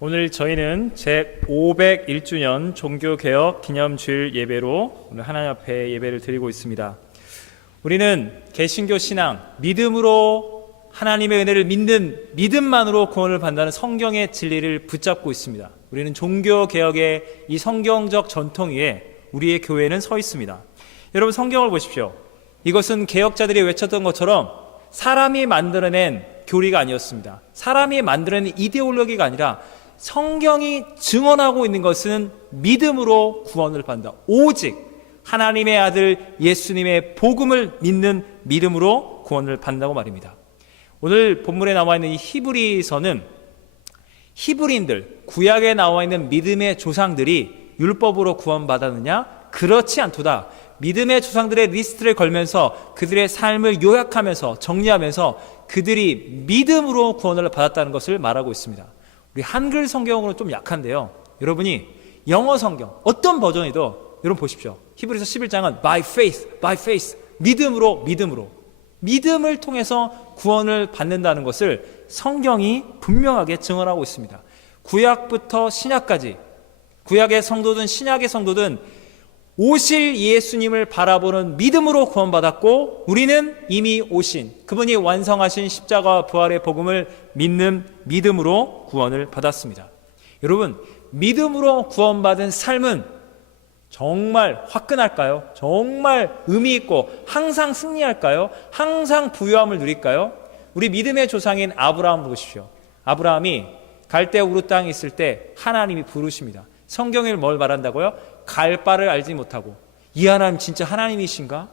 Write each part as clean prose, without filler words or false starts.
오늘 저희는 제501주년 종교개혁 기념주일 예배로 오늘 하나님 앞에 예배를 드리고 있습니다. 우리는 개신교 신앙, 믿음으로 하나님의 은혜를 믿는 믿음만으로 구원을 받는다는 성경의 진리를 붙잡고 있습니다. 우리는 종교개혁의 이 성경적 전통 위에 우리의 교회는 서 있습니다. 여러분, 성경을 보십시오. 이것은 개혁자들이 외쳤던 것처럼 사람이 만들어낸 교리가 아니었습니다. 사람이 만들어낸 이데올로기가 아니라 성경이 증언하고 있는 것은 믿음으로 구원을 받는다. 오직 하나님의 아들 예수님의 복음을 믿는 믿음으로 구원을 받는다고 말입니다. 오늘 본문에 나와 있는 이 히브리서는 히브리인들, 구약에 나와 있는 믿음의 조상들이 율법으로 구원받았느냐? 그렇지 않도다. 믿음의 조상들의 리스트를 걸면서 그들의 삶을 요약하면서 정리하면서 그들이 믿음으로 구원을 받았다는 것을 말하고 있습니다. 우리 한글 성경으로는 좀 약한데요, 여러분이 영어 성경 어떤 버전이도 여러분 보십시오. 히브리서 11장은 by faith, 믿음으로, 믿음을 통해서 구원을 받는다는 것을 성경이 분명하게 증언하고 있습니다. 구약부터 신약까지, 구약의 성도든 신약의 성도든 오실 예수님을 바라보는 믿음으로 구원받았고, 우리는 이미 오신 그분이 완성하신 십자가와 부활의 복음을 믿는 믿음으로 구원을 받았습니다. 여러분, 믿음으로 구원받은 삶은 정말 화끈할까요? 정말 의미 있고 항상 승리할까요? 항상 부유함을 누릴까요? 우리 믿음의 조상인 아브라함을 보십시오. 아브라함이 갈대 우르 땅에 있을 때 하나님이 부르십니다. 성경에 뭘 말한다고요? 갈 바를 알지 못하고, 이 하나님 진짜 하나님이신가?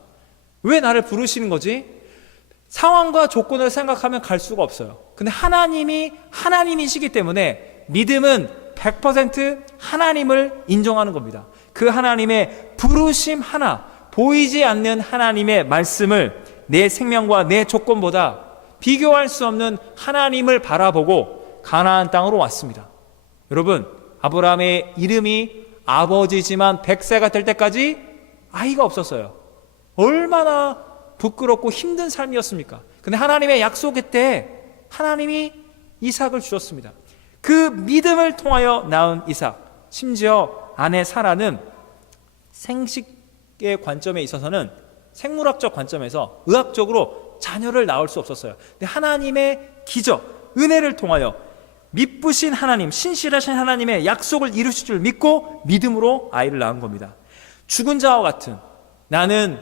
왜 나를 부르시는 거지? 상황과 조건을 생각하면 갈 수가 없어요. 근데 하나님이 하나님이시기 때문에 믿음은 100% 하나님을 인정하는 겁니다. 그 하나님의 부르심 하나, 보이지 않는 하나님의 말씀을 내 생명과 내 조건보다 비교할 수 없는 하나님을 바라보고 가나안 땅으로 왔습니다. 여러분, 아브라함의 이름이 아버지지만 100세가 될 때까지 아이가 없었어요. 얼마나 부끄럽고 힘든 삶이었습니까? 근데 하나님의 약속의 때 하나님이 이삭을 주셨습니다. 그 믿음을 통하여 낳은 이삭, 심지어 아내 사라는 생식의 관점에 있어서는, 생물학적 관점에서 의학적으로 자녀를 낳을 수 없었어요. 근데 하나님의 기적, 은혜를 통하여 미쁘신 하나님, 신실하신 하나님의 약속을 이루실 줄 믿고 믿음으로 아이를 낳은 겁니다. 죽은 자와 같은, 나는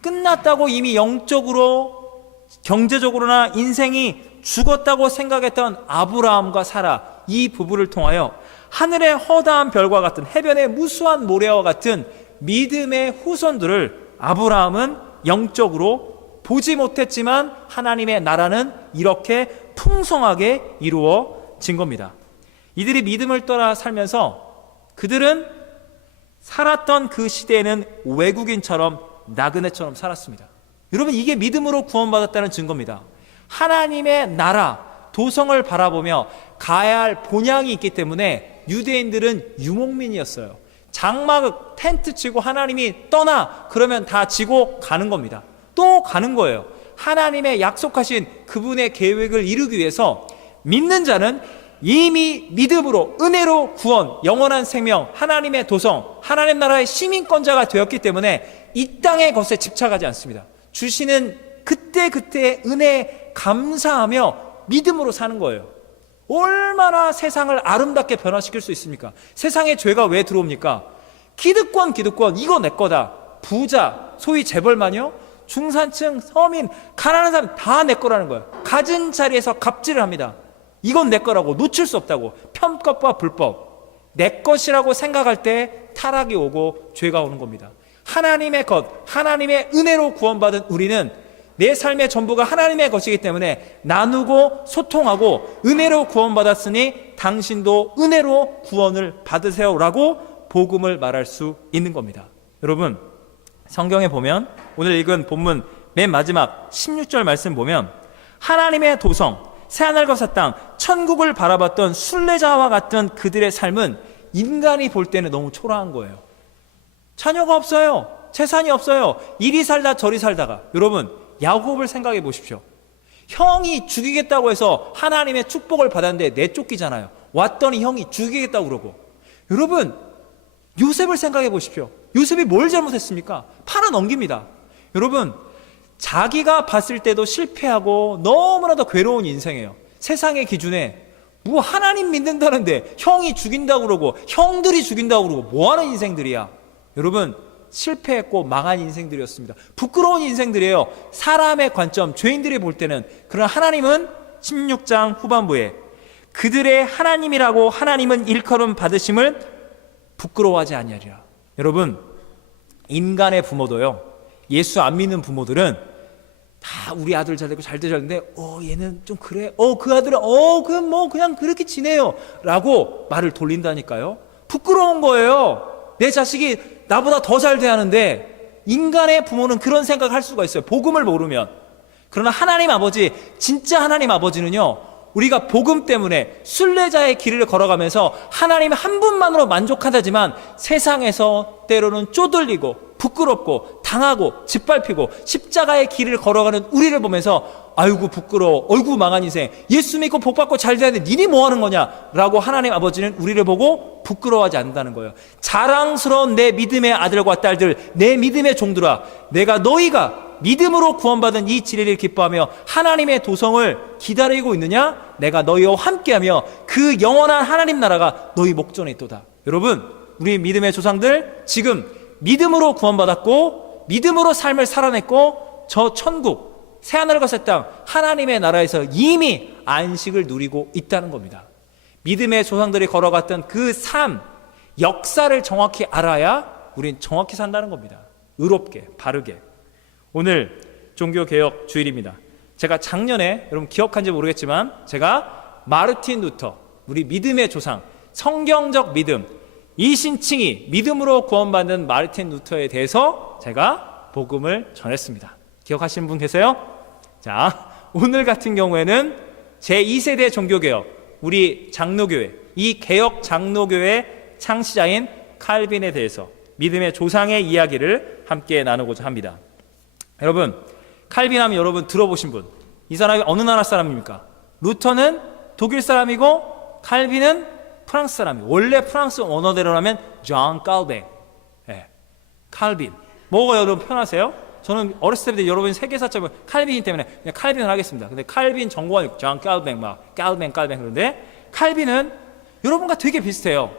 끝났다고 이미 영적으로, 경제적으로나 인생이 죽었다고 생각했던 아브라함과 사라, 이 부부를 통하여 하늘의 허다한 별과 같은, 해변의 무수한 모래와 같은 믿음의 후손들을 아브라함은 영적으로 보지 못했지만 하나님의 나라는 이렇게 풍성하게 이루어진 겁니다. 이들이 믿음을 떠나 살면서 그들은 살았던 그 시대에는 외국인처럼 나그네처럼 살았습니다. 여러분, 이게 믿음으로 구원받았다는 증거입니다. 하나님의 나라, 도성을 바라보며 가야 할 본향이 있기 때문에 유대인들은 유목민이었어요. 장막 텐트 치고 하나님이 떠나 그러면 다 지고 가는 겁니다. 또 가는 거예요. 하나님의 약속하신 그분의 계획을 이루기 위해서 믿는 자는 이미 믿음으로, 은혜로 구원, 영원한 생명, 하나님의 도성, 하나님 나라의 시민권자가 되었기 때문에 이 땅의 것에 집착하지 않습니다. 주시는 그때그때의 은혜에 감사하며 믿음으로 사는 거예요. 얼마나 세상을 아름답게 변화시킬 수 있습니까? 세상에 죄가 왜 들어옵니까? 기득권, 이거 내 거다. 부자, 소위 재벌만요? 중산층, 서민, 가난한 사람 다 내 거라는 거예요. 가진 자리에서 갑질을 합니다. 이건 내 거라고, 놓칠 수 없다고. 편법과 불법, 내 것이라고 생각할 때 타락이 오고 죄가 오는 겁니다. 하나님의 것, 하나님의 은혜로 구원받은 우리는 내 삶의 전부가 하나님의 것이기 때문에 나누고 소통하고, 은혜로 구원받았으니 당신도 은혜로 구원을 받으세요라고 복음을 말할 수 있는 겁니다. 여러분, 성경에 보면, 오늘 읽은 본문 맨 마지막 16절 말씀 보면, 하나님의 도성, 새하늘과 새 땅, 천국을 바라봤던 순례자와 같은 그들의 삶은 인간이 볼 때는 너무 초라한 거예요. 자녀가 없어요. 재산이 없어요. 이리 살다 저리 살다가. 여러분, 야곱을 생각해 보십시오. 형이 죽이겠다고 해서 하나님의 축복을 받았는데 내쫓기잖아요. 왔더니 형이 죽이겠다고 그러고. 여러분, 요셉을 생각해 보십시오. 요셉이 뭘 잘못했습니까? 팔아 넘깁니다. 여러분, 자기가 봤을 때도 실패하고 너무나도 괴로운 인생이에요. 세상의 기준에 뭐 하나님 믿는다는데 형이 죽인다고 그러고 형들이 죽인다고 그러고 뭐하는 인생들이야. 여러분, 실패했고 망한 인생들이었습니다. 부끄러운 인생들이에요. 사람의 관점, 죄인들이 볼 때는. 그러나 하나님은 16장 후반부에 그들의 하나님이라고 하나님은 일컬음 받으심을 부끄러워하지 아니하리라. 여러분, 인간의 부모도요, 예수 안 믿는 부모들은 다 우리 아들 잘 되고 잘 되는데 얘는 좀 그래, 그 아들은 그냥 그렇게 지내요 라고 말을 돌린다니까요. 부끄러운 거예요. 내 자식이 나보다 더 잘 돼야 하는데. 인간의 부모는 그런 생각을 할 수가 있어요, 복음을 모르면. 그러나 하나님 아버지, 진짜 하나님 아버지는요, 우리가 복음 때문에 순례자의 길을 걸어가면서 하나님 한 분만으로 만족하다지만 세상에서 때로는 쪼들리고 부끄럽고 당하고 짓밟히고 십자가의 길을 걸어가는 우리를 보면서 아이고 부끄러워, 어이구 망한 인생, 예수 믿고 복받고 잘 되는데 니네 뭐하는 거냐 라고 하나님 아버지는 우리를 보고 부끄러워하지 않는다는 거예요. 자랑스러운 내 믿음의 아들과 딸들, 내 믿음의 종들아, 내가 너희가 믿음으로 구원받은 이 진리를 기뻐하며 하나님의 도성을 기다리고 있느냐? 내가 너희와 함께하며 그 영원한 하나님 나라가 너희 목전에 있도다. 여러분, 우리 믿음의 조상들 지금 믿음으로 구원받았고 믿음으로 삶을 살아냈고 저 천국, 새하늘과 새 땅, 하나님의 나라에서 이미 안식을 누리고 있다는 겁니다. 믿음의 조상들이 걸어갔던 그 삶, 역사를 정확히 알아야 우린 정확히 산다는 겁니다. 의롭게, 바르게. 오늘 종교개혁 주일입니다. 제가 작년에, 여러분 기억한지 모르겠지만, 제가 마르틴 루터, 우리 믿음의 조상, 성경적 믿음, 이신칭이 믿음으로 구원받는 마르틴 루터에 대해서 제가 복음을 전했습니다. 기억하시는 분 계세요? 자, 오늘 같은 경우에는 제2세대 종교개혁, 우리 장로교회, 이 개혁 장로교회 창시자인 칼빈에 대해서 믿음의 조상의 이야기를 함께 나누고자 합니다. 여러분, 칼빈 하면 여러분 들어보신 분, 이 사람이 어느 나라 사람입니까? 루터는 독일 사람이고 칼빈은 프랑스 사람이에요. 원래 프랑스 원어대로라면 존 칼뱅. 칼빈. 뭐가 여러분 편하세요? 저는 어렸을 때부터 여러분이 세계사적으로 칼빈이기 때문에 그냥 칼빈을 하겠습니다. 근데 칼빈 전공은 존 칼뱅, 칼뱅 그런데 칼빈은 여러분과 되게 비슷해요.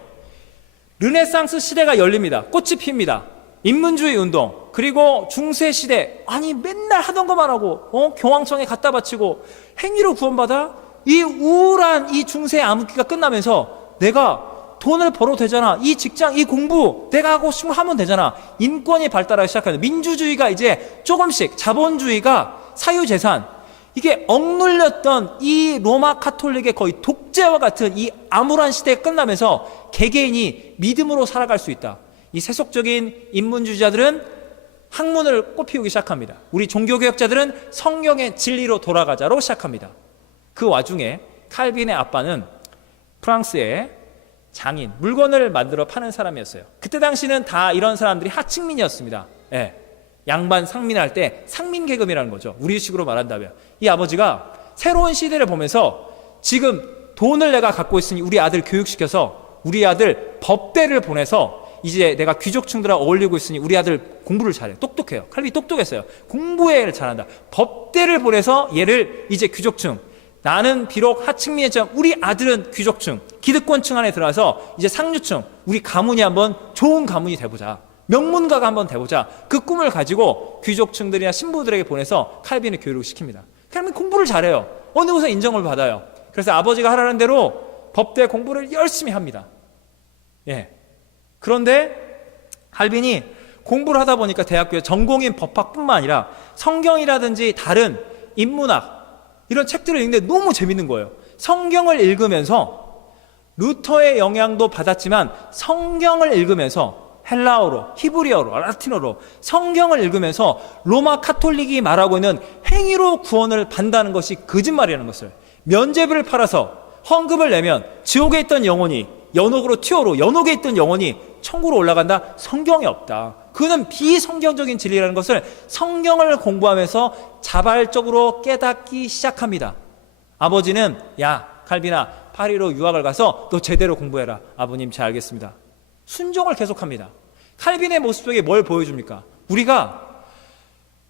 르네상스 시대가 열립니다. 꽃이 핍니다. 인문주의 운동, 그리고 중세시대, 아니 맨날 하던 것만 하고 교황청에 갖다 바치고 행위로 구원받아? 이 우울한 이 중세 암흑기가 끝나면서 내가 돈을 벌어도 되잖아, 이 직장, 이 공부 내가 하고 싶은 거 하면 되잖아, 인권이 발달하기 시작하는, 민주주의가 이제 조금씩, 자본주의가 사유재산, 이게 억눌렸던 이 로마 카톨릭의 거의 독재와 같은 이 암울한 시대가 끝나면서 개개인이 믿음으로 살아갈 수 있다. 이 세속적인 인문주의자들은 학문을 꽃피우기 시작합니다. 우리 종교개혁자들은 성경의 진리로 돌아가자로 시작합니다. 그 와중에 칼빈의 아빠는 프랑스의 장인, 물건을 만들어 파는 사람이었어요. 그때 당시는 다 이런 사람들이 하층민이었습니다. 양반 상민할 때 상민계급이라는 거죠. 우리식으로 말한다면. 이 아버지가 새로운 시대를 보면서 지금 돈을 내가 갖고 있으니 우리 아들 교육시켜서 우리 아들 법대를 보내서 이제 내가 귀족층들하고 어울리고 있으니 우리 아들 공부를 잘해요. 똑똑해요. 칼빈이 똑똑했어요. 공부에 잘한다. 법대를 보내서 얘를 이제 귀족층, 나는 비록 하층민이지만 우리 아들은 귀족층, 기득권층 안에 들어와서 이제 상류층, 우리 가문이 한번 좋은 가문이 돼보자, 명문가가 한번 돼보자, 그 꿈을 가지고 귀족층들이나 신부들에게 보내서 칼빈을 교육을 시킵니다. 칼빈이 공부를 잘해요. 어느 곳에 인정을 받아요. 그래서 아버지가 하라는 대로 법대 공부를 열심히 합니다. 그런데 칼빈이 공부를 하다 보니까 대학교에 전공인 법학뿐만 아니라 성경이라든지 다른 인문학 이런 책들을 읽는데 너무 재밌는 거예요. 성경을 읽으면서 루터의 영향도 받았지만 성경을 읽으면서 헬라어로, 히브리어로, 라틴어로 성경을 읽으면서 로마 카톨릭이 말하고 있는 행위로 구원을 받는다는 것이 거짓말이라는 것을, 면죄부를 팔아서 헌금을 내면 지옥에 있던 영혼이 연옥으로 튀어로 연옥에 있던 영혼이 천국으로 올라간다, 성경에 없다. 그는 비성경적인 진리라는 것을 성경을 공부하면서 자발적으로 깨닫기 시작합니다. 아버지는 야 칼빈아 파리로 유학을 가서 너 제대로 공부해라. 아버님 잘 알겠습니다. 순종을 계속합니다. 칼빈의 모습 속에 뭘 보여줍니까? 우리가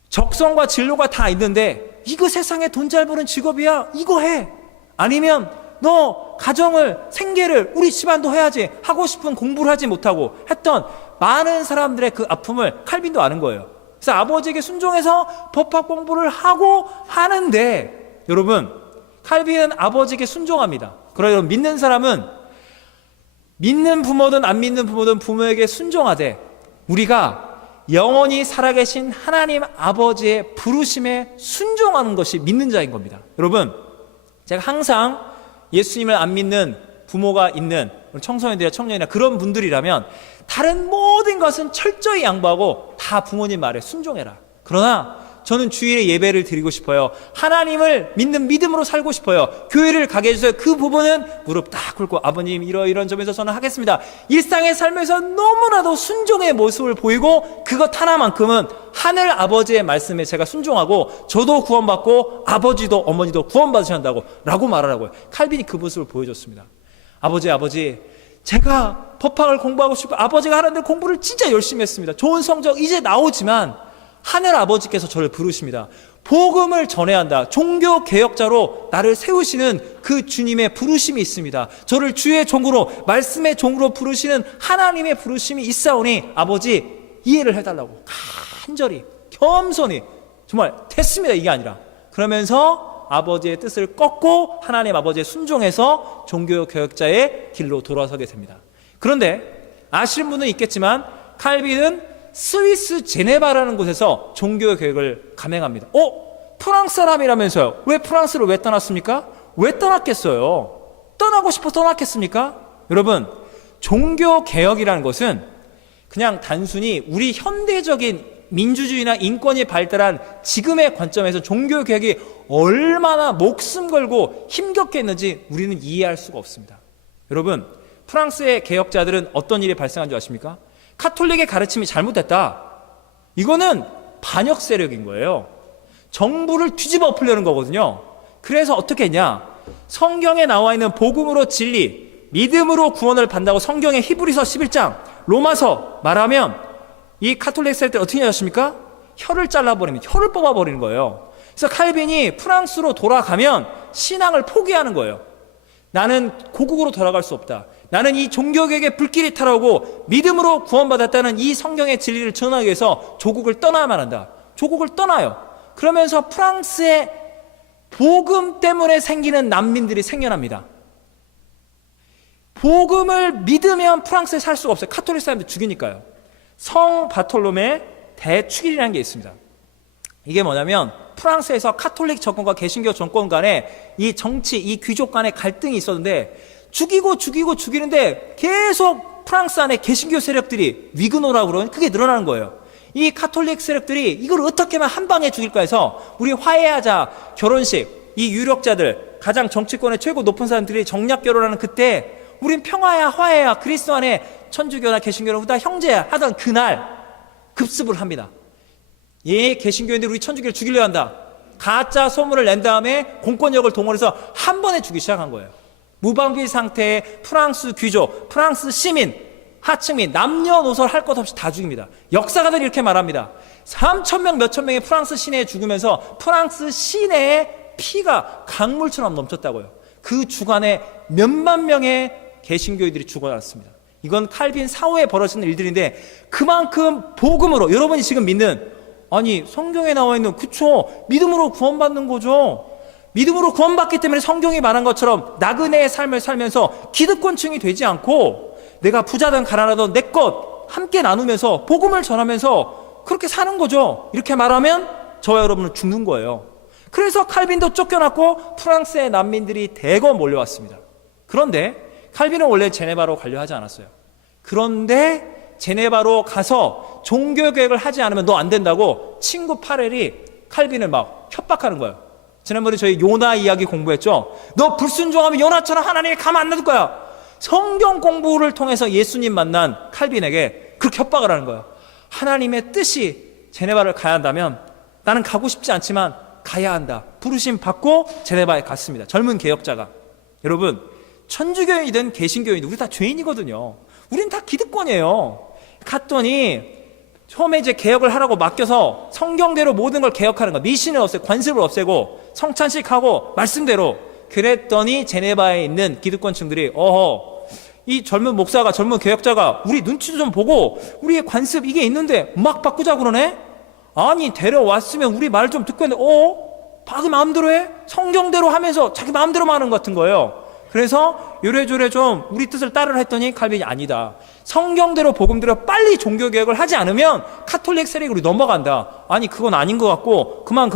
적성과 진로가 다 있는데 이거 세상에 돈 잘 버는 직업이야 이거 해. 아니면 너 가정을 생계를 우리 집안도 해야지 하고 싶은 공부를 하지 못하고 했던 많은 사람들의 그 아픔을 칼빈도 아는 거예요. 그래서 아버지에게 순종해서 법학 공부를 하고 하는데 여러분 칼빈은 아버지에게 순종합니다. 그러나 여러분 믿는 사람은 믿는 부모든 안 믿는 부모든 부모에게 순종하되 우리가 영원히 살아계신 하나님 아버지의 부르심에 순종하는 것이 믿는 자인 겁니다. 여러분 제가 항상 예수님을 안 믿는 부모가 있는 청소년들이나 청년이나 그런 분들이라면 다른 모든 것은 철저히 양보하고 다 부모님 말에 순종해라. 그러나 저는 주일에 예배를 드리고 싶어요. 하나님을 믿는 믿음으로 살고 싶어요. 교회를 가게 해주세요. 그 부분은 무릎 딱 꿇고 아버님 이런 점에서 저는 하겠습니다. 일상의 삶에서 너무나도 순종의 모습을 보이고 그것 하나만큼은 하늘 아버지의 말씀에 제가 순종하고 저도 구원받고 아버지도 어머니도 구원받으셔야 한다고 라고 말하라고요. 칼빈이 그 모습을 보여줬습니다. 아버지 제가 법학을 공부하고 싶고 아버지가 하는 대로 공부를 진짜 열심히 했습니다. 좋은 성적 이제 나오지만 하늘 아버지께서 저를 부르십니다. 복음을 전해야 한다. 종교 개혁자로 나를 세우시는 그 주님의 부르심이 있습니다. 저를 주의 종으로 말씀의 종으로 부르시는 하나님의 부르심이 있사오니 아버지 이해를 해달라고 간절히 겸손히 정말 됐습니다 이게 아니라 그러면서 아버지의 뜻을 꺾고 하나님 아버지의 순종해서 종교 개혁자의 길로 돌아서게 됩니다. 그런데 아시는 분은 있겠지만 칼빈은 스위스 제네바라는 곳에서 종교 개혁을 감행합니다. 프랑스 사람이라면서요. 왜 프랑스를 왜 떠났습니까? 왜 떠났겠어요? 떠나고 싶어 떠났겠습니까? 여러분 종교 개혁이라는 것은 그냥 단순히 우리 현대적인 민주주의나 인권이 발달한 지금의 관점에서 종교 개혁이 얼마나 목숨 걸고 힘겹겠는지 우리는 이해할 수가 없습니다. 여러분 프랑스의 개혁자들은 어떤 일이 발생한 줄 아십니까? 카톨릭의 가르침이 잘못됐다. 이거는 반역 세력인 거예요. 정부를 뒤집어 엎으려는 거거든요. 그래서 어떻게 했냐? 성경에 나와 있는 복음으로 진리, 믿음으로 구원을 받는다고 성경의 히브리서 11장, 로마서 말하면 이 카톨릭 세력들 어떻게 하셨습니까? 혀를 잘라버리면 혀를 뽑아버리는 거예요. 그래서 칼빈이 프랑스로 돌아가면 신앙을 포기하는 거예요. 나는 고국으로 돌아갈 수 없다. 나는 이 종교개혁의 불길이 타라오고 믿음으로 구원받았다는 이 성경의 진리를 전하기 위해서 조국을 떠나야만 한다. 조국을 떠나요. 그러면서 프랑스의 복음 때문에 생기는 난민들이 생겨납니다. 복음을 믿으면 프랑스에 살 수가 없어요. 카톨릭 사람들 죽이니까요. 성 바톨로메 대축일이라는 게 있습니다. 이게 뭐냐면 프랑스에서 카톨릭 정권과 개신교 정권 간에 이 정치, 이 귀족 간의 갈등이 있었는데 죽이는데 계속 프랑스 안에 개신교 세력들이 위그노라고 그러는 그게 늘어나는 거예요. 이 카톨릭 세력들이 이걸 어떻게 하면 한 방에 죽일까 해서 우리 화해하자 결혼식 이 유력자들 가장 정치권의 최고 높은 사람들이 정략 결혼하는 그때 우린 평화야 화해야 그리스도 안에 천주교나 개신교는 다 형제야 하던 그날 급습을 합니다. 개신교인들이 우리 천주교를 죽이려 한다. 가짜 소문을 낸 다음에 공권력을 동원해서 한 번에 죽이기 시작한 거예요. 무방비 상태의 프랑스 귀족, 프랑스 시민, 하층민, 남녀노소 할 것 없이 다 죽입니다. 역사가들이 이렇게 말합니다. 3,000명, 몇천 명의 프랑스 시내에 죽으면서 프랑스 시내에 피가 강물처럼 넘쳤다고요. 그 주간에 몇만 명의 개신교인들이 죽어났습니다. 이건 칼빈 사후에 벌어지는 일들인데 그만큼 복음으로 여러분이 지금 믿는 아니 성경에 나와 있는 그쵸 믿음으로 구원받는 거죠. 믿음으로 구원받기 때문에 성경이 말한 것처럼 나그네의 삶을 살면서 기득권층이 되지 않고 내가 부자든 가난하든 내 것 함께 나누면서 복음을 전하면서 그렇게 사는 거죠. 이렇게 말하면 저와 여러분은 죽는 거예요. 그래서 칼빈도 쫓겨났고 프랑스의 난민들이 대거 몰려왔습니다. 그런데 칼빈은 원래 제네바로 가려 하지 않았어요. 그런데 제네바로 가서 종교개혁을 하지 않으면 너 안 된다고 친구 파렐이 칼빈을 막 협박하는 거예요. 지난번에 저희 요나 이야기 공부했죠. 너 불순종하면 요나처럼 하나님이 가만 안 놔둘 거야. 성경 공부를 통해서 예수님 만난 칼빈에게 그렇게 협박을 하는 거예요. 하나님의 뜻이 제네바를 가야 한다면 나는 가고 싶지 않지만 가야 한다. 부르심 받고 제네바에 갔습니다. 젊은 개혁자가. 여러분, 천주교인이든 개신교인이든 우리 다 죄인이거든요. 우린 다 기득권이에요. 갔더니 처음에 이제 개혁을 하라고 맡겨서 성경대로 모든 걸 개혁하는 거, 미신을 없애고 관습을 없애고 성찬식하고 말씀대로. 그랬더니 제네바에 있는 기득권층들이 이 젊은 목사가, 젊은 개혁자가 우리 눈치도 좀 보고 우리의 관습 이게 있는데 막 바꾸자 그러네? 아니, 데려왔으면 우리 말 좀 듣고 했는데 자기 마음대로 해? 성경대로 하면서 자기 마음대로만 하는 것 같은 거예요. 그래서 요래조래 좀 우리 뜻을 따르라 했더니 칼빈이 아니다. 성경대로 복음대로 빨리 종교개혁을 하지 않으면 카톨릭 세력으로 넘어간다. 아니, 그건 아닌 것 같고 그만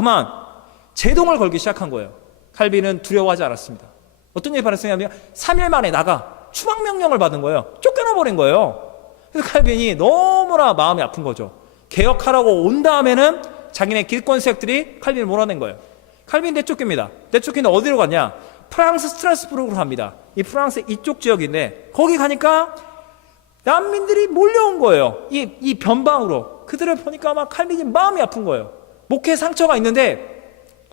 제동을 걸기 시작한 거예요. 칼빈은 두려워하지 않았습니다. 어떤 일이 발생하냐면 3일 만에 나가 추방명령을 받은 거예요. 쫓겨나 버린 거예요. 그래서 칼빈이 너무나 마음이 아픈 거죠. 개혁하라고 온 다음에는 자기네 기득권 세력들이 칼빈을 몰아낸 거예요. 칼빈 내쫓깁니다. 내쫓기는데 어디로 갔냐? 프랑스 스트라스부르크로 갑니다. 이 프랑스 이쪽 지역인데 거기 가니까 난민들이 몰려온 거예요. 이 변방으로. 그들을 보니까 막 칼빈이 마음이 아픈 거예요. 목회 상처가 있는데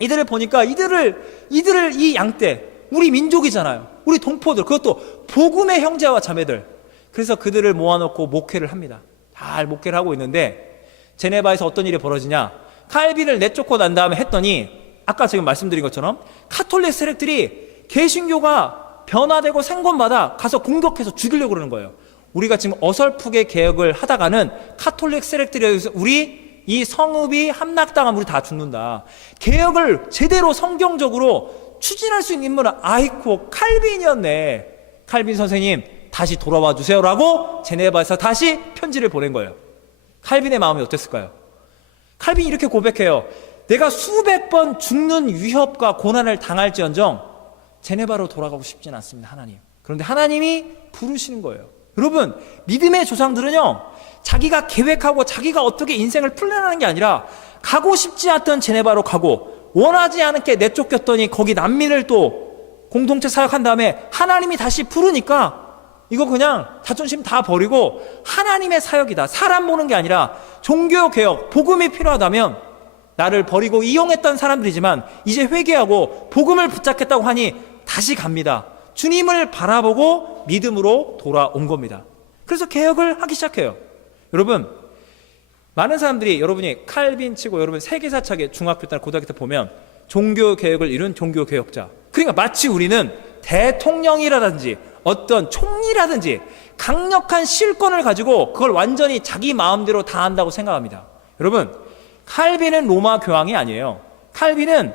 이들을 보니까 이들을 이 양떼, 우리 민족이잖아요. 우리 동포들, 그것도 복음의 형제와 자매들. 그래서 그들을 모아놓고 목회를 합니다. 잘 목회를 하고 있는데 제네바에서 어떤 일이 벌어지냐? 칼빈을 내쫓고 난 다음에 했더니 아까 지금 말씀드린 것처럼 카톨릭 세력들이 개신교가 변화되고 생권마다 가서 공격해서 죽이려고 그러는 거예요. 우리가 지금 어설프게 개혁을 하다가는 카톨릭 세력들이 우리 이 성읍이 함락당하면 우리 다 죽는다. 개혁을 제대로 성경적으로 추진할 수 있는 인물은 아이코 칼빈이었네. 칼빈 선생님 다시 돌아와 주세요라고 제네바에서 다시 편지를 보낸 거예요. 칼빈의 마음이 어땠을까요? 칼빈이 이렇게 고백해요. 내가 수백 번 죽는 위협과 고난을 당할지언정 제네바로 돌아가고 싶진 않습니다. 하나님. 그런데 하나님이 부르시는 거예요. 여러분, 믿음의 조상들은요, 자기가 계획하고 자기가 어떻게 인생을 플랜하는 게 아니라 가고 싶지 않던 제네바로 가고 원하지 않게 내쫓겼더니 거기 난민을 또 공동체 사역한 다음에 하나님이 다시 부르니까 이거 그냥 자존심 다 버리고 하나님의 사역이다. 사람 보는 게 아니라 종교개혁, 복음이 필요하다면 나를 버리고 이용했던 사람들이지만 이제 회개하고 복음을 붙잡겠다고 하니 다시 갑니다. 주님을 바라보고 믿음으로 돌아온 겁니다. 그래서 개혁을 하기 시작해요. 여러분, 많은 사람들이 여러분이 칼빈 치고 여러분 세계사차계 중학교 때나 고등학교 때 보면 종교개혁을 이룬 종교개혁자. 그러니까 마치 우리는 대통령이라든지 어떤 총리라든지 강력한 실권을 가지고 그걸 완전히 자기 마음대로 다 한다고 생각합니다. 여러분, 칼빈은 로마 교황이 아니에요. 칼빈은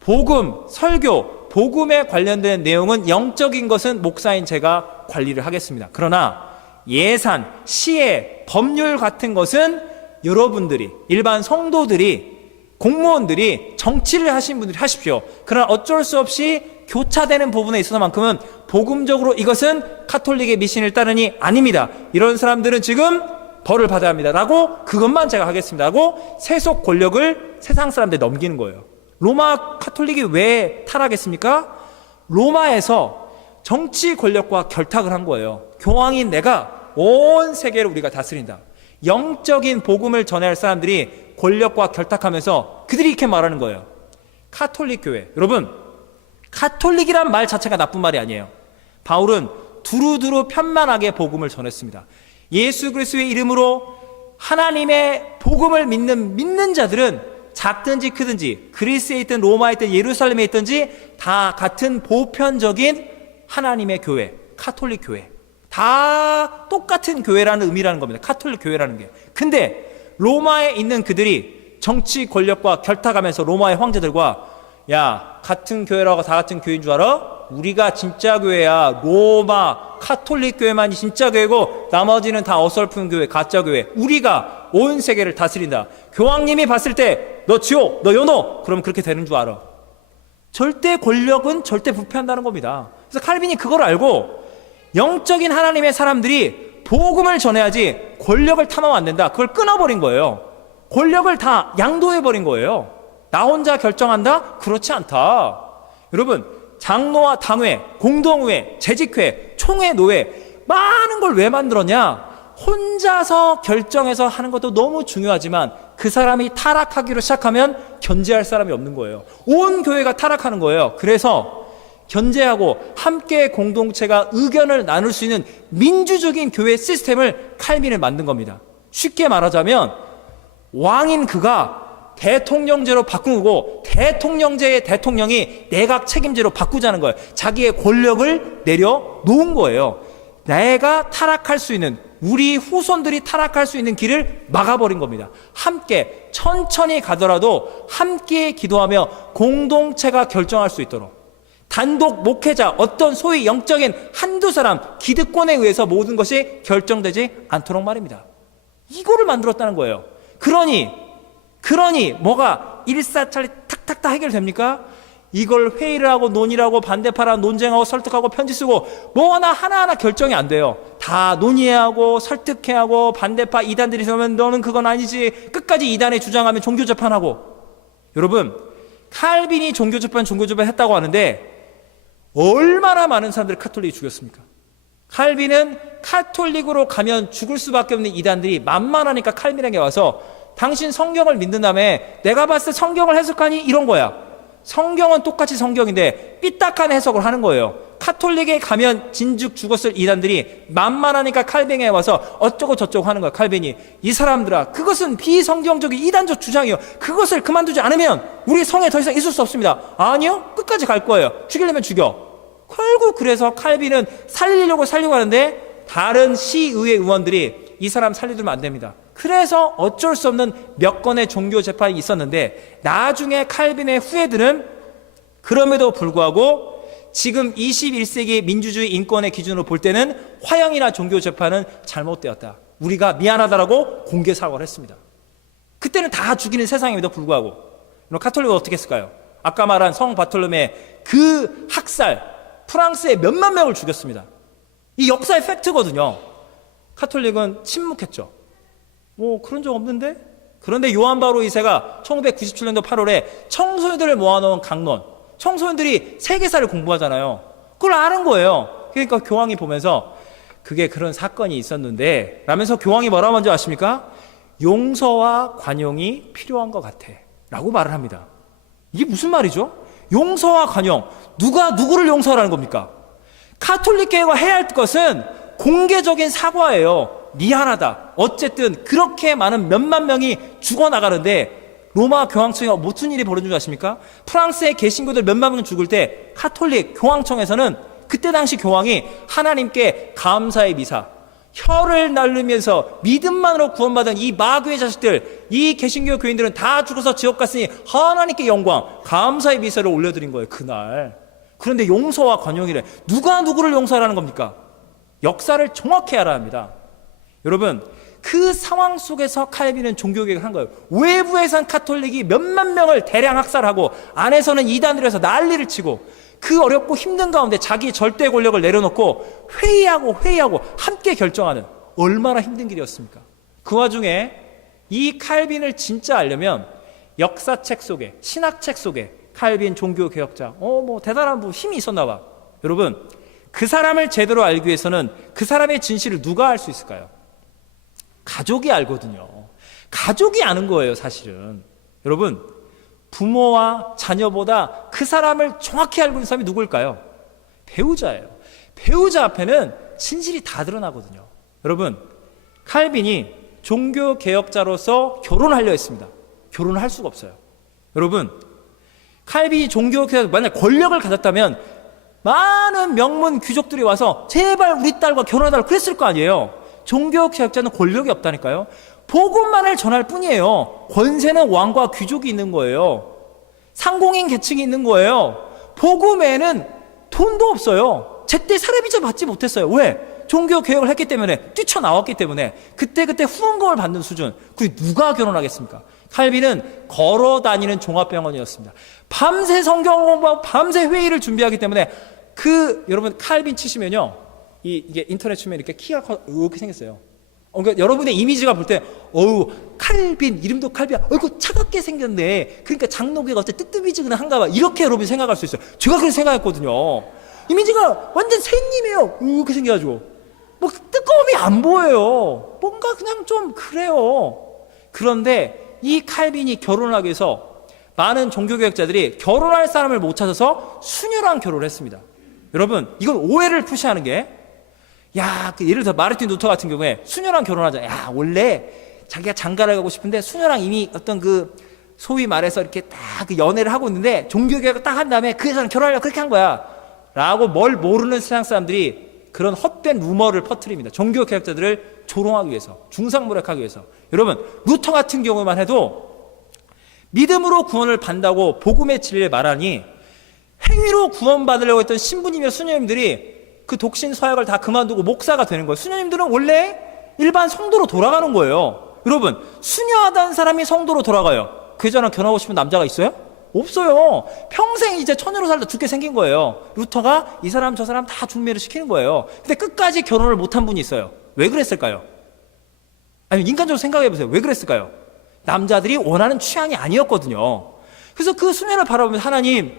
복음, 설교, 복음에 관련된 내용은 영적인 것은 목사인 제가 관리를 하겠습니다. 그러나 예산, 시혜, 법률 같은 것은 여러분들이, 일반 성도들이, 공무원들이, 정치를 하신 분들이 하십시오. 그러나 어쩔 수 없이 교차되는 부분에 있어서만큼은 복음적으로 이것은 카톨릭의 미신을 따르니 아닙니다. 이런 사람들은 지금 벌을 받아야 합니다. 라고 그것만 제가 하겠습니다. 라고 세속 권력을 세상 사람들에 넘기는 거예요. 로마 카톨릭이 왜 타락했습니까? 로마에서 정치 권력과 결탁을 한 거예요. 교황인 내가 온 세계를 우리가 다스린다. 영적인 복음을 전해야 할 사람들이 권력과 결탁하면서 그들이 이렇게 말하는 거예요. 카톨릭 교회. 여러분, 카톨릭이란 말 자체가 나쁜 말이 아니에요. 바울은 두루두루 편만하게 복음을 전했습니다. 예수 그리스도의 이름으로 하나님의 복음을 믿는 자들은 작든지 크든지 그리스에 있든 로마에 있든 예루살렘에 있든지 다 같은 보편적인 하나님의 교회, 카톨릭 교회. 다 똑같은 교회라는 의미라는 겁니다. 카톨릭 교회라는 게. 근데 로마에 있는 그들이 정치 권력과 결탁하면서 로마의 황제들과 야, 같은 교회라고 다 같은 교회인 줄 알아? 우리가 진짜 교회야. 로마 카톨릭 교회만이 진짜 교회고 나머지는 다 어설픈 교회, 가짜 교회. 우리가 온 세계를 다스린다. 교황님이 봤을 때 너 지호, 너 연호, 그럼 그렇게 되는 줄 알아. 절대 권력은 절대 부패한다는 겁니다. 그래서 칼빈이 그걸 알고 영적인 하나님의 사람들이 복음을 전해야지 권력을 탐하면 안 된다. 그걸 끊어버린 거예요. 권력을 다 양도해버린 거예요. 나 혼자 결정한다? 그렇지 않다. 여러분, 장로와 당회, 공동회, 재직회, 총회, 노회 많은 걸 왜 만들었냐? 혼자서 결정해서 하는 것도 너무 중요하지만 그 사람이 타락하기로 시작하면 견제할 사람이 없는 거예요. 온 교회가 타락하는 거예요. 그래서 견제하고 함께 공동체가 의견을 나눌 수 있는 민주적인 교회 시스템을 칼빈이 만든 겁니다. 쉽게 말하자면 왕인 그가 대통령제로 바꾸고 대통령제의 대통령이 내각 책임제로 바꾸자는 거예요. 자기의 권력을 내려놓은 거예요. 내가 타락할 수 있는, 우리 후손들이 타락할 수 있는 길을 막아버린 겁니다. 함께 천천히 가더라도 함께 기도하며 공동체가 결정할 수 있도록, 단독 목회자, 어떤 소위 영적인 한두 사람 기득권에 의해서 모든 것이 결정되지 않도록 말입니다. 이거를 만들었다는 거예요. 그러니 뭐가 일사천리 탁탁탁 해결됩니까? 이걸 회의를 하고 논의를 하고 반대파랑 논쟁하고 설득하고 편지 쓰고 뭐 하나하나 결정이 안 돼요. 다 논의해야 하고 설득해야 하고, 반대파 이단들이 서면 너는 그건 아니지, 끝까지 이단에 주장하면 종교재판하고. 여러분, 칼빈이 종교재판 했다고 하는데 얼마나 많은 사람들을 카톨릭이 죽였습니까? 칼빈은 카톨릭으로 가면 죽을 수밖에 없는 이단들이 만만하니까 칼빈에게 와서 당신 성경을 믿는다며, 내가 봤을 때 성경을 해석하니 이런 거야. 성경은 똑같이 성경인데 삐딱한 해석을 하는 거예요. 카톨릭에 가면 진즉 죽었을 이단들이 만만하니까 칼빈에 와서 어쩌고 저쩌고 하는 거야. 칼빈이, 이 사람들아, 그것은 비성경적인 이단적 주장이요, 그것을 그만두지 않으면 우리 성에 더 이상 있을 수 없습니다. 아니요, 끝까지 갈 거예요. 죽이려면 죽여. 결국 그래서 칼빈은 살리려고 하는데 다른 시의회 의원들이 이 사람 살려두면 안 됩니다. 그래서 어쩔 수 없는 몇 건의 종교 재판이 있었는데, 나중에 칼빈의 후예들은 그럼에도 불구하고 지금 21세기 민주주의 인권의 기준으로 볼 때는 화형이나 종교 재판은 잘못되었다, 우리가 미안하다라고 공개 사과를 했습니다. 그때는 다 죽이는 세상임에도 불구하고. 그럼 카톨릭은 어떻게 했을까요? 아까 말한 성 바톨로메 그 학살, 프랑스에 몇만 명을 죽였습니다. 이 역사의 팩트거든요. 카톨릭은 침묵했죠. 뭐 그런 적 없는데? 그런데 요한 바로 2세가 1997년도 8월에 청소년들을 모아놓은 강론, 청소년들이 세계사를 공부하잖아요. 그걸 아는 거예요. 그러니까 교황이 보면서 그게 그런 사건이 있었는데 라면서 교황이 뭐라고 먼저 아십니까? 용서와 관용이 필요한 것 같아 라고 말을 합니다. 이게 무슨 말이죠? 용서와 관용, 누가 누구를 용서하라는 겁니까? 카톨릭 교회가 해야 할 것은 공개적인 사과예요. 미안하다. 어쨌든 그렇게 많은 몇만 명이 죽어나가는데 로마 교황청이 무슨 일이 벌어진 줄 아십니까? 프랑스의 개신교들 몇만 명 죽을 때 카톨릭 교황청에서는 그때 당시 교황이 하나님께 감사의 미사, 혀를 날르면서 믿음만으로 구원받은 이 마귀의 자식들, 이 개신교 교인들은 다 죽어서 지옥 갔으니 하나님께 영광, 감사의 미사를 올려드린 거예요, 그날. 그런데 용서와 관용이래. 누가 누구를 용서하라는 겁니까? 역사를 정확히 알아야 합니다. 여러분, 그 상황 속에서 칼빈은 종교개혁을 한 거예요. 외부에선 카톨릭이 몇만 명을 대량 학살하고 안에서는 이단으로 해서 난리를 치고, 그 어렵고 힘든 가운데 자기 절대 권력을 내려놓고 회의하고 함께 결정하는, 얼마나 힘든 길이었습니까? 그 와중에 이 칼빈을 진짜 알려면 역사책 속에, 신학책 속에 칼빈 종교개혁자, 뭐 대단한 힘이 있었나 봐. 여러분, 그 사람을 제대로 알기 위해서는 그 사람의 진실을 누가 알 수 있을까요? 가족이 알거든요. 가족이 아는 거예요, 사실은. 여러분, 부모와 자녀보다 그 사람을 정확히 알고 있는 사람이 누구일까요? 배우자예요. 배우자 앞에는 진실이 다 드러나거든요. 여러분, 칼빈이 종교개혁자로서 결혼하려 했습니다. 결혼을 할 수가 없어요. 여러분, 칼빈이 종교개혁자, 만약 권력을 가졌다면 많은 명문 귀족들이 와서 제발 우리 딸과 결혼하달라고 그랬을 거 아니에요. 종교개혁자는 권력이 없다니까요. 복음만을 전할 뿐이에요. 권세는 왕과 귀족이 있는 거예요. 상공인 계층이 있는 거예요. 복음에는 돈도 없어요. 제때 사례비자 받지 못했어요. 왜? 종교개혁을 했기 때문에, 뛰쳐나왔기 때문에. 그때 후원금을 받는 수준. 그게 누가 결혼하겠습니까? 칼빈은 걸어다니는 종합병원이었습니다. 밤새 성경 공부하고 밤새 회의를 준비하기 때문에, 여러분 칼빈 치시면요, 이게 인터넷 치면 이렇게 키가 이렇게 생겼어요. 그러니까 여러분의 이미지가 볼 때, 칼빈, 이름도 칼빈, 차갑게 생겼네. 그러니까 장로교가 어째 뜨뜻미지근한가 봐. 이렇게 여러분이 생각할 수 있어요. 제가 그렇게 생각했거든요. 이미지가 완전 새님이에요. 이렇게 생겨가지고. 뭐 뜨거움이 안 보여요. 뭔가 그냥 좀 그래요. 그런데 이 칼빈이 결혼하기 위해서 많은 종교개혁자들이 결혼할 사람을 못 찾아서 수녀랑 결혼을 했습니다. 여러분, 이건 오해를 푸시하는 게, 예를 들어 마르틴 루터 같은 경우에 수녀랑 결혼하자. 원래 자기가 장가를 가고 싶은데 수녀랑 이미 어떤 소위 말해서 이렇게 딱 그 연애를 하고 있는데 종교개혁을 딱 한 다음에 그 여자랑 결혼하려고 그렇게 한 거야. 라고 뭘 모르는 세상 사람들이 그런 헛된 루머를 퍼뜨립니다. 종교개혁자들을 조롱하기 위해서, 중상모략하기 위해서. 여러분, 루터 같은 경우만 해도 믿음으로 구원을 받는다고 복음의 진리를 말하니 행위로 구원받으려고 했던 신부님이나 수녀님들이 그 독신 서약을 다 그만두고 목사가 되는 거예요. 수녀님들은 원래 일반 성도로 돌아가는 거예요. 여러분, 수녀하던 사람이 성도로 돌아가요. 그 여자랑 결혼하고 싶은 남자가 있어요? 없어요. 평생 이제 처녀로 살다 죽게 생긴 거예요. 루터가 이 사람 저 사람 다 중매를 시키는 거예요. 근데 끝까지 결혼을 못한 분이 있어요. 왜 그랬을까요? 아니, 인간적으로 생각해 보세요. 왜 그랬을까요? 남자들이 원하는 취향이 아니었거든요. 그래서 그 수녀를 바라보면서 하나님,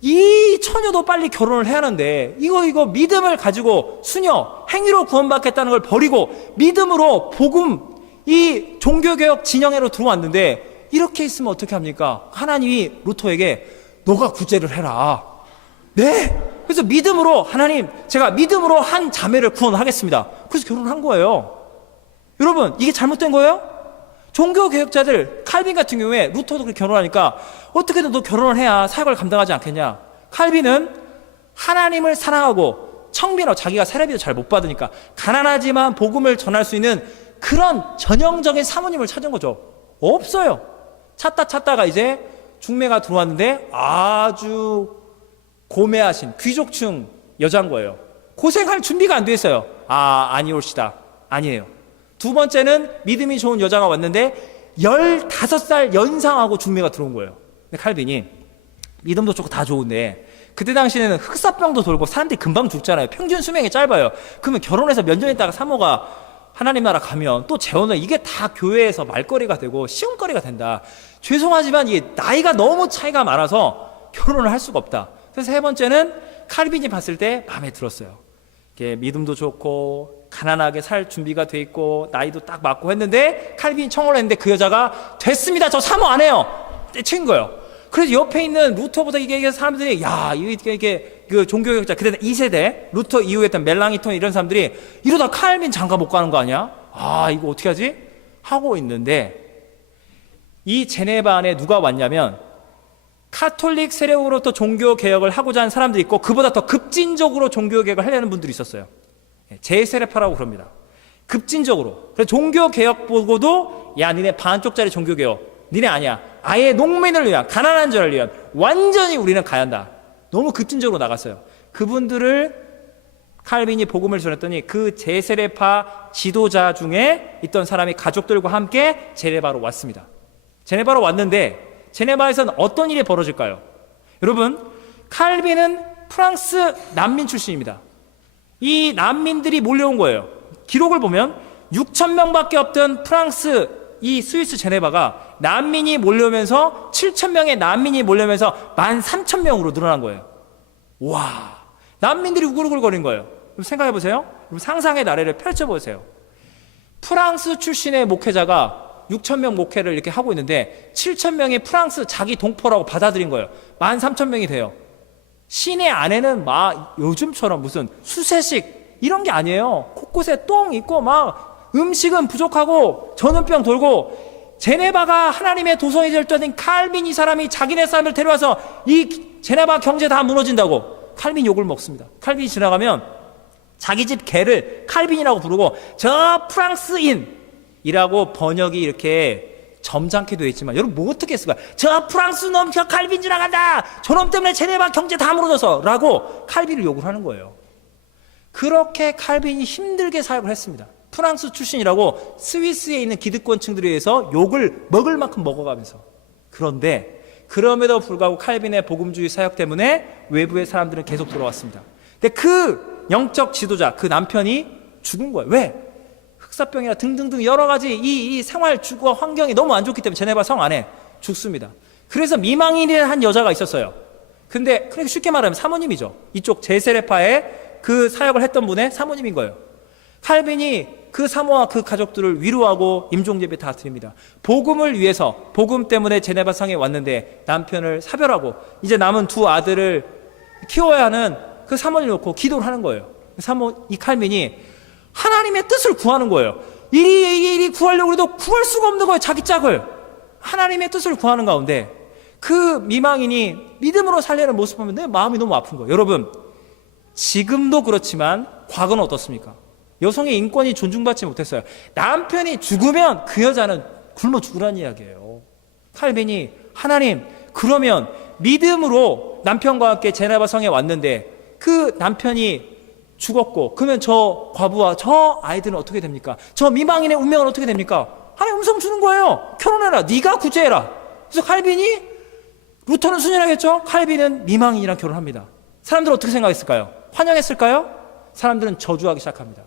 이 처녀도 빨리 결혼을 해야 하는데 이거 믿음을 가지고 수녀 행위로 구원받겠다는 걸 버리고 믿음으로 복음 이 종교개혁 진영으로 들어왔는데 이렇게 있으면 어떻게 합니까? 하나님이 루터에게 너가 구제를 해라. 네. 그래서 믿음으로 하나님, 제가 믿음으로 한 자매를 구원하겠습니다. 그래서 결혼한 거예요. 여러분, 이게 잘못된 거예요? 종교개혁자들, 칼빈 같은 경우에 루터도 그렇게 결혼하니까 어떻게든 너 결혼을 해야 사역을 감당하지 않겠냐. 칼빈은 하나님을 사랑하고 청빈하고 자기가 세례비도 잘 못 받으니까 가난하지만 복음을 전할 수 있는 그런 전형적인 사모님을 찾은 거죠. 없어요. 찾다가 이제 중매가 들어왔는데 아주 고매하신 귀족층 여자인 거예요. 고생할 준비가 안 돼 있어요. 아니올시다. 아니에요. 두 번째는 믿음이 좋은 여자가 왔는데 15살 연상하고 중매가 들어온 거예요. 근데 칼빈이 믿음도 좋고 다 좋은데 그때 당시에는 흑사병도 돌고 사람들이 금방 죽잖아요. 평균 수명이 짧아요. 그러면 결혼해서 몇 년 있다가 사모가 하나님 나라 가면 또 재혼을, 이게 다 교회에서 말거리가 되고 시험거리가 된다. 죄송하지만 이게 나이가 너무 차이가 많아서 결혼을 할 수가 없다. 그래서 세 번째는 칼빈이 봤을 때 마음에 들었어요. 이게 믿음도 좋고 가난하게 살 준비가 돼 있고 나이도 딱 맞고 했는데 칼빈이 청혼을 했는데 그 여자가 됐습니다. 저 사모 안 해요. 떼친 거예요. 그래서 옆에 있는 루터보다 이게 사람들이 이게 그 종교개혁자 그때 2세대 루터 이후에 했던 멜랑이톤 이런 사람들이 이러다 칼빈 장가 못 가는 거 아니야? 이거 어떻게 하지? 하고 있는데 이 제네바 안에 누가 왔냐면 카톨릭 세력으로부터 종교개혁을 하고자 하는 사람들이 있고 그보다 더 급진적으로 종교개혁을 하려는 분들이 있었어요. 제세례파라고 그럽니다. 급진적으로. 그래서 종교개혁 보고도 니네 반쪽짜리 종교개혁 니네 아니야. 아예 농민을 위한, 가난한 자를 위한 완전히 우리는 가야 한다. 너무 급진적으로 나갔어요. 그분들을 칼빈이 복음을 전했더니 그 제세례파 지도자 중에 있던 사람이 가족들과 함께 제네바로 왔습니다. 제네바로 왔는데 제네바에서는 어떤 일이 벌어질까요? 여러분, 칼빈은 프랑스 난민 출신입니다. 이 난민들이 몰려온 거예요. 기록을 보면 6,000명밖에 없던 프랑스 이 스위스 제네바가 난민이 몰려오면서 7,000명의 난민이 몰려오면서 13,000명으로 늘어난 거예요. 와, 난민들이 우글우글거린 거예요. 생각해 보세요. 상상의 나래를 펼쳐보세요. 프랑스 출신의 목회자가 6,000명 목회를 이렇게 하고 있는데 7,000명의 프랑스 자기 동포라고 받아들인 거예요. 13,000명이 돼요. 시내 안에는 막 요즘처럼 무슨 수세식 이런 게 아니에요. 곳곳에 똥 있고 막 음식은 부족하고 전염병 돌고 제네바가 하나님의 도성이 될 줄 알았더니 칼빈 이 사람이 자기네 사람들 데려와서 이 제네바 경제 다 무너진다고 칼빈 욕을 먹습니다. 칼빈이 지나가면 자기 집 개를 칼빈이라고 부르고 저 프랑스인이라고 번역이 이렇게 점잖게 되어 있지만 여러분 뭐 어떻게 했을까요? 저 프랑스 놈 저 칼빈 지나간다. 저놈 때문에 제네바 경제 다 무너져서 라고 칼빈을 욕을 하는 거예요. 그렇게 칼빈이 힘들게 사역을 했습니다. 프랑스 출신이라고 스위스에 있는 기득권층들에 의해서 욕을 먹을 만큼 먹어가면서. 그런데 그럼에도 불구하고 칼빈의 복음주의 사역 때문에 외부의 사람들은 계속 들어왔습니다. 근데 그 영적 지도자, 그 남편이 죽은 거예요. 왜? 흑사병이나 등등등 여러 가지 이 생활 주거 환경이 너무 안 좋기 때문에 제네바 성 안에 죽습니다. 그래서 미망인이라는 한 여자가 있었어요. 근데 그렇게 쉽게 말하면 사모님이죠. 이쪽 제세례파의 그 사역을 했던 분의 사모님인 거예요. 칼빈이 그 사모와 그 가족들을 위로하고 임종예배 다 드립니다. 복음을 위해서, 복음 때문에 제네바 성에 왔는데 남편을 사별하고 이제 남은 두 아들을 키워야 하는 그 사모를 놓고 기도를 하는 거예요. 이 칼빈이 하나님의 뜻을 구하는 거예요. 이리 구하려고 해도 구할 수가 없는 거예요. 자기 짝을. 하나님의 뜻을 구하는 가운데 그 미망인이 믿음으로 살려는 모습 보면 내 마음이 너무 아픈 거예요. 여러분, 지금도 그렇지만 과거는 어떻습니까? 여성의 인권이 존중받지 못했어요. 남편이 죽으면 그 여자는 굶어 죽으라는 이야기예요. 칼빈이 하나님, 그러면 믿음으로 남편과 함께 제네바 성에 왔는데 그 남편이 죽었고 그러면 저 과부와 저 아이들은 어떻게 됩니까? 저 미망인의 운명은 어떻게 됩니까? 하나님 음성 주는 거예요. 결혼해라. 네가 구제해라. 그래서 칼빈이, 루터는 순진하겠죠? 칼빈은 미망인이랑 결혼합니다. 사람들은 어떻게 생각했을까요? 환영했을까요? 사람들은 저주하기 시작합니다.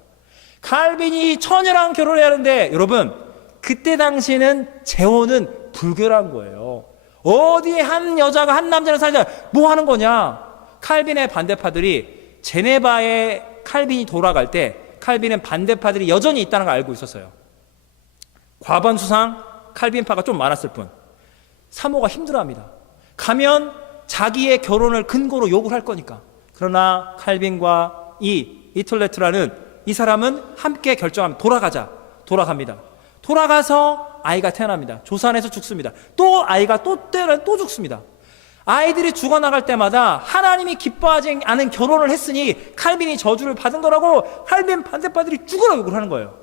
칼빈이 처녀랑 결혼해야 하는데, 여러분, 그때 당시에는 재혼은 불결한 거예요. 어디에 한 여자가 한 남자랑 살자 뭐 하는 거냐? 칼빈의 반대파들이 제네바에 칼빈이 돌아갈 때 칼빈은 반대파들이 여전히 있다는 걸 알고 있었어요. 과반수상 칼빈파가 좀 많았을 뿐 사모가 힘들어합니다. 가면 자기의 결혼을 근거로 욕을 할 거니까. 그러나 칼빈과 이 이틀레트라는 이 사람은 함께 결정합니다. 돌아갑니다. 돌아가서 아이가 태어납니다. 조산에서 죽습니다. 또 아이가 또 태어나면 또 죽습니다. 아이들이 죽어나갈 때마다 하나님이 기뻐하지 않은 결혼을 했으니 칼빈이 저주를 받은 거라고 칼빈 반대파들이 죽으라고 욕을 하는 거예요.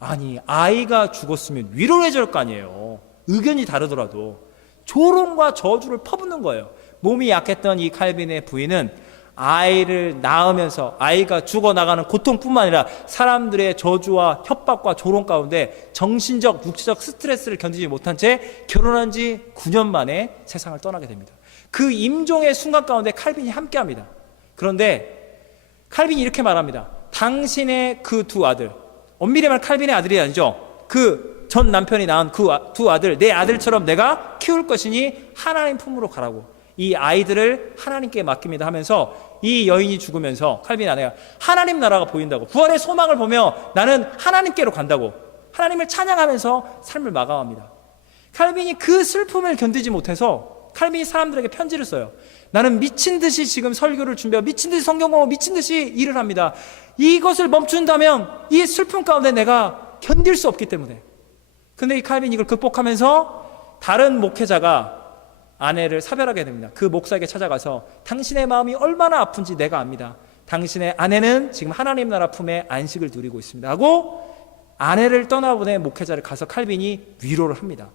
아니, 아이가 죽었으면 위로를 해줄 거 아니에요. 의견이 다르더라도 조롱과 저주를 퍼붓는 거예요. 몸이 약했던 이 칼빈의 부인은 아이를 낳으면서 아이가 죽어나가는 고통뿐만 아니라 사람들의 저주와 협박과 조롱 가운데 정신적, 육체적 스트레스를 견디지 못한 채 결혼한 지 9년 만에 세상을 떠나게 됩니다. 그 임종의 순간 가운데 칼빈이 함께합니다. 그런데 칼빈이 이렇게 말합니다. 당신의 그 두 아들, 엄밀히 말하면 칼빈의 아들이 아니죠. 그 전 남편이 낳은 그 두 아들, 내 아들처럼 내가 키울 것이니 하나님 품으로 가라고. 이 아이들을 하나님께 맡깁니다 하면서 이 여인이 죽으면서 칼빈 아내가 하나님 나라가 보인다고, 부활의 소망을 보며 나는 하나님께로 간다고 하나님을 찬양하면서 삶을 마감합니다. 칼빈이 그 슬픔을 견디지 못해서 칼빈이 사람들에게 편지를 써요. 나는 미친 듯이 지금 설교를 준비하고 미친 듯이 성경 공부, 미친 듯이 일을 합니다. 이것을 멈춘다면 이 슬픔 가운데 내가 견딜 수 없기 때문에. 근데 이 칼빈이 이걸 극복하면서 다른 목회자가 아내를 사별하게 됩니다. 그 목사에게 찾아가서 당신의 마음이 얼마나 아픈지 내가 압니다. 당신의 아내는 지금 하나님 나라 품에 안식을 누리고 있습니다 하고 아내를 떠나보낸 목회자를 가서 칼빈이 위로를 합니다.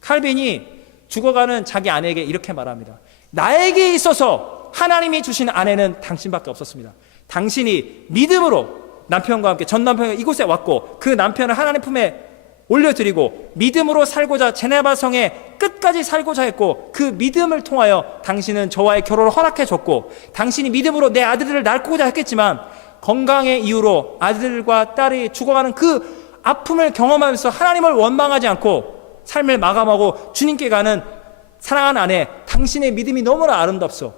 칼빈이 죽어가는 자기 아내에게 이렇게 말합니다. 나에게 있어서 하나님이 주신 아내는 당신밖에 없었습니다. 당신이 믿음으로 남편과 함께 전 남편이 이곳에 왔고 그 남편을 하나님 품에 올려드리고 믿음으로 살고자 제네바 성에 끝까지 살고자 했고 그 믿음을 통하여 당신은 저와의 결혼을 허락해 줬고 당신이 믿음으로 내 아들들을 낳고자 했겠지만 건강의 이유로 아들과 딸이 죽어가는 그 아픔을 경험하면서 하나님을 원망하지 않고 삶을 마감하고 주님께 가는 사랑하는 아내, 당신의 믿음이 너무나 아름답소.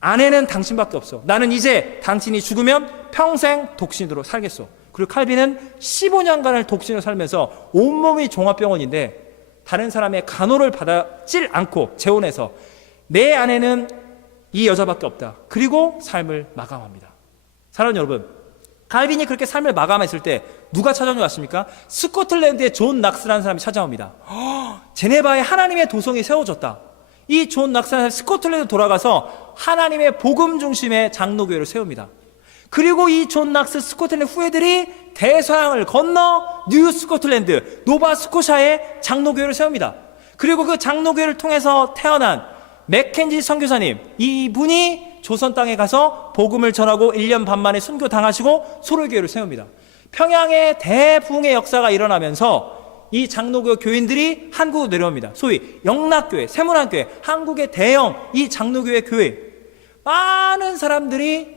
아내는 당신밖에 없어. 나는 이제 당신이 죽으면 평생 독신으로 살겠소. 그리고 칼빈은 15년간을 독신으로 살면서 온몸이 종합병원인데 다른 사람의 간호를 받지 않고 재혼해서 내 아내는 이 여자밖에 없다. 그리고 삶을 마감합니다. 사랑하는 여러분, 칼빈이 그렇게 삶을 마감했을 때 누가 찾아온 줄 아십니까? 스코틀랜드의 존 낙스라는 사람이 찾아옵니다. 제네바에 하나님의 도성이 세워졌다. 이 존 낙스는 스코틀랜드 돌아가서 하나님의 복음 중심의 장로교회를 세웁니다. 그리고 이 존 낙스 스코틀랜드 후예들이 대서양을 건너 뉴 스코틀랜드 노바스코샤에 장로교회를 세웁니다. 그리고 그 장로교회를 통해서 태어난 맥켄지 선교사님, 이분이 조선 땅에 가서 복음을 전하고 1년 반 만에 순교 당하시고 소로교회를 세웁니다. 평양에 대부흥의 역사가 일어나면서 이 장로교 교인들이 한국으로 내려옵니다. 소위 영락교회, 세문안교회, 한국의 대형 이 장로교회 교회, 많은 사람들이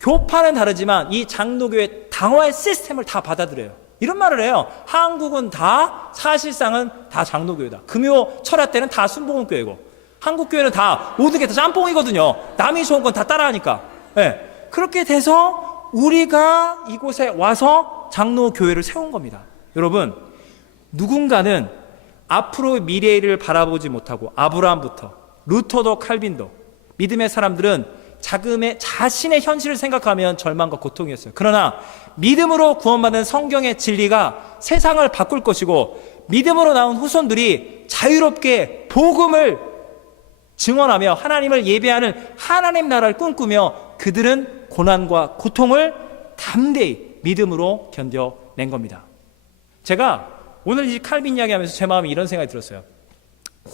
교파는 다르지만 이 장로교회 당화의 시스템을 다 받아들여요. 이런 말을 해요. 한국은 다 사실상은 다 장로교회다. 금요 철야 때는 다 순복음교회고 한국교회는 다 모든 게 다 짬뽕이거든요. 남이 좋은 건 다 따라하니까. 네. 그렇게 돼서 우리가 이곳에 와서 장로교회를 세운 겁니다. 여러분, 누군가는 앞으로 미래를 바라보지 못하고 아브라함부터 루터도 칼빈도 믿음의 사람들은 자신의 현실을 생각하면 절망과 고통이었어요. 그러나 믿음으로 구원받은 성경의 진리가 세상을 바꿀 것이고 믿음으로 나온 후손들이 자유롭게 복음을 증언하며 하나님을 예배하는 하나님 나라를 꿈꾸며 그들은 고난과 고통을 담대히 믿음으로 견뎌낸 겁니다. 제가 오늘 이 칼빈 이야기하면서 제 마음에 이런 생각이 들었어요.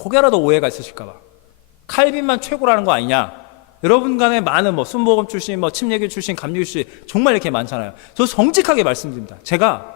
혹여라도 오해가 있으실까 봐. 칼빈만 최고라는 거 아니냐? 여러분 간에 많은 순복음 출신, 침례교 출신, 감리교 출신 정말 이렇게 많잖아요. 저 정직하게 말씀드립니다. 제가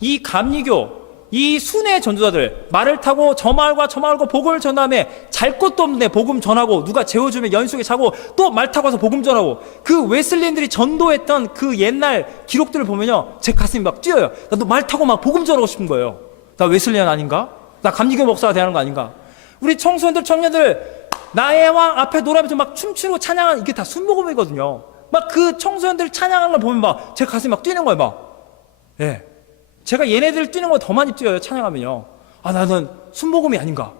이 감리교 이 순회 전도자들 말을 타고 저 마을과 저 마을과 복음을 전하며 잘 것도 없는데 복음 전하고 누가 재워주면 연속에 자고 또 말 타고 와서 복음 전하고 그 웨슬리인들이 전도했던 그 옛날 기록들을 보면요 제 가슴이 막 뛰어요. 나도 말 타고 막 복음 전하고 싶은 거예요. 나 웨슬리안 아닌가? 나 감리교 목사가 되는 거 아닌가? 우리 청소년들 청년들 나의 왕 앞에 노래하면서 막 춤추고 찬양하는 이게 다 순복음이거든요. 막 그 청소년들 찬양하는 걸 보면 막 제 가슴이 막 뛰는 거예요. 막 예. 제가 얘네들 뛰는 거 더 많이 뛰어요. 찬양하면요. 아, 나는 순복음이 아닌가.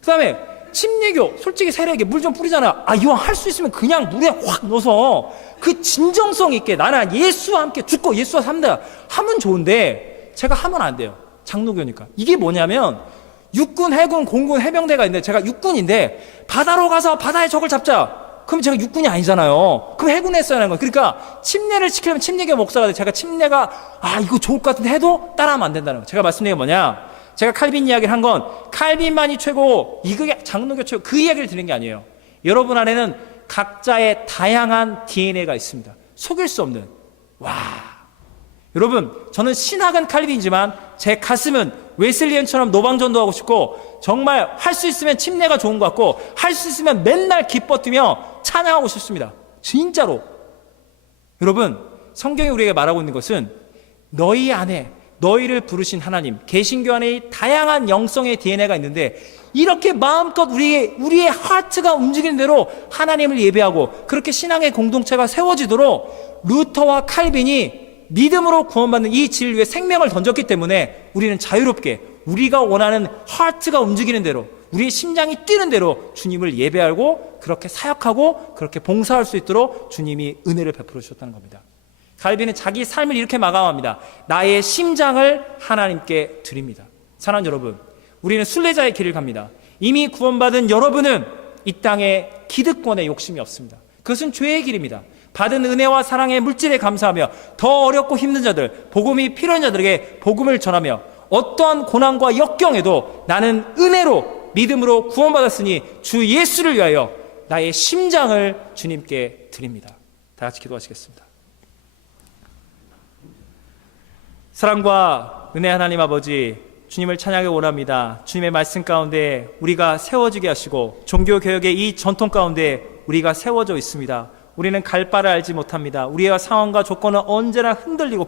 그 다음에 침례교 솔직히 세례에게 물 좀 뿌리잖아. 아, 이왕 할 수 있으면 그냥 물에 확 넣어서 그 진정성 있게 나는 예수와 함께 죽고 예수와 산다 하면 좋은데 제가 하면 안 돼요. 장로교니까. 이게 뭐냐면 육군, 해군, 공군, 해병대가 있는데 제가 육군인데 바다로 가서 바다의 적을 잡자. 그럼 제가 육군이 아니잖아요. 그럼 해군에 했어야 하는 거예요. 그러니까 침례를 시키려면 침례교 목사가 돼. 제가 침례가 이거 좋을 것 같은데 해도 따라하면 안 된다는 거예요. 제가 말씀드린 게 뭐냐? 제가 칼빈 이야기를 한 건 칼빈만이 최고, 이게 장로교 최고 그 이야기를 드리는 게 아니에요. 여러분 안에는 각자의 다양한 DNA가 있습니다. 속일 수 없는. 여러분, 저는 신학은 칼빈이지만 제 가슴은 웨슬리언처럼 노방전도하고 싶고 정말 할 수 있으면 침례가 좋은 것 같고 할 수 있으면 맨날 기뻐 뛰며 찬양하고 싶습니다. 진짜로. 여러분, 성경이 우리에게 말하고 있는 것은 너희 안에 너희를 부르신 하나님, 개신교 안에 다양한 영성의 DNA가 있는데 이렇게 마음껏 우리의 하트가 움직이는 대로 하나님을 예배하고 그렇게 신앙의 공동체가 세워지도록 루터와 칼빈이 믿음으로 구원받는 이 진리에 생명을 던졌기 때문에 우리는 자유롭게 우리가 원하는 하트가 움직이는 대로 우리의 심장이 뛰는 대로 주님을 예배하고 그렇게 사역하고 그렇게 봉사할 수 있도록 주님이 은혜를 베풀어 주셨다는 겁니다. 칼빈은 자기 삶을 이렇게 마감합니다. 나의 심장을 하나님께 드립니다. 사랑하는 여러분, 우리는 순례자의 길을 갑니다. 이미 구원받은 여러분은 이 땅에 기득권에 욕심이 없습니다. 그것은 죄의 길입니다. 받은 은혜와 사랑의 물질에 감사하며 더 어렵고 힘든 자들, 복음이 필요한 자들에게 복음을 전하며 어떠한 고난과 역경에도 나는 은혜로 믿음으로 구원받았으니 주 예수를 위하여 나의 심장을 주님께 드립니다. 다 같이 기도하시겠습니다. 사랑과 은혜 하나님 아버지, 주님을 찬양하기 원합니다. 주님의 말씀 가운데 우리가 세워지게 하시고 종교개혁의 이 전통 가운데 우리가 세워져 있습니다. 우리는 갈 바를 알지 못합니다. 우리의 상황과 조건은 언제나 흔들리고